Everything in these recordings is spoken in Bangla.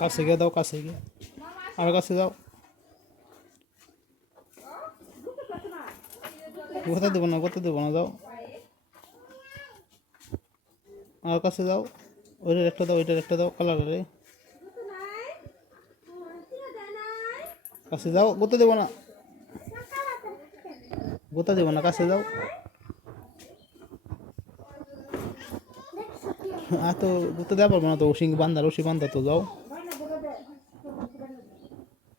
কাছে গিয়ে দাও, কাছে গিয়ে আর কাছে যাও। গোতা দেবো না, গোতা দেবো না, যাও আর কাছে যাও। ওইটার একটা দাও, ওইটার একটা দাও, কালারে কাছে যাও। গোতা দেবো না, গোতা দেবো না, কাছে যাও। আর তো গোতা দেওয়া পারবো না তো, রশি বান্ধা, রশি বান্ধা তো, যাও।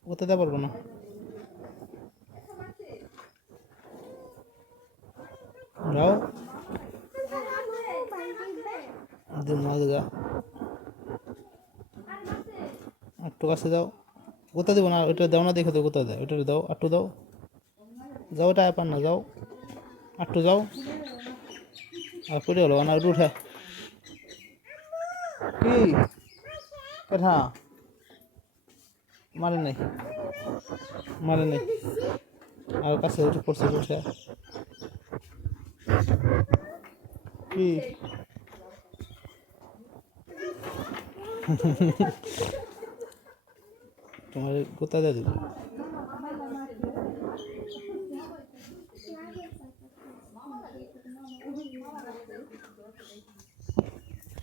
গোতা দেওয়া পারবো না, যাও। যা একটু কাছে যাও। গোতা দেবো না, ওইটা দাও না, দেখে তো গোতা দেয়, ওইটা দাও, আটটু দাও, যাও। ওটা পার না, যাও আটটু যাও। আর পড়ে গেলো না, একটু উঠে কি কথা মারে নাই, মারে নাই। আর কাছে উঠে পড়ছে, উঠে কি তোমার গোতা দিয়ে দেবো।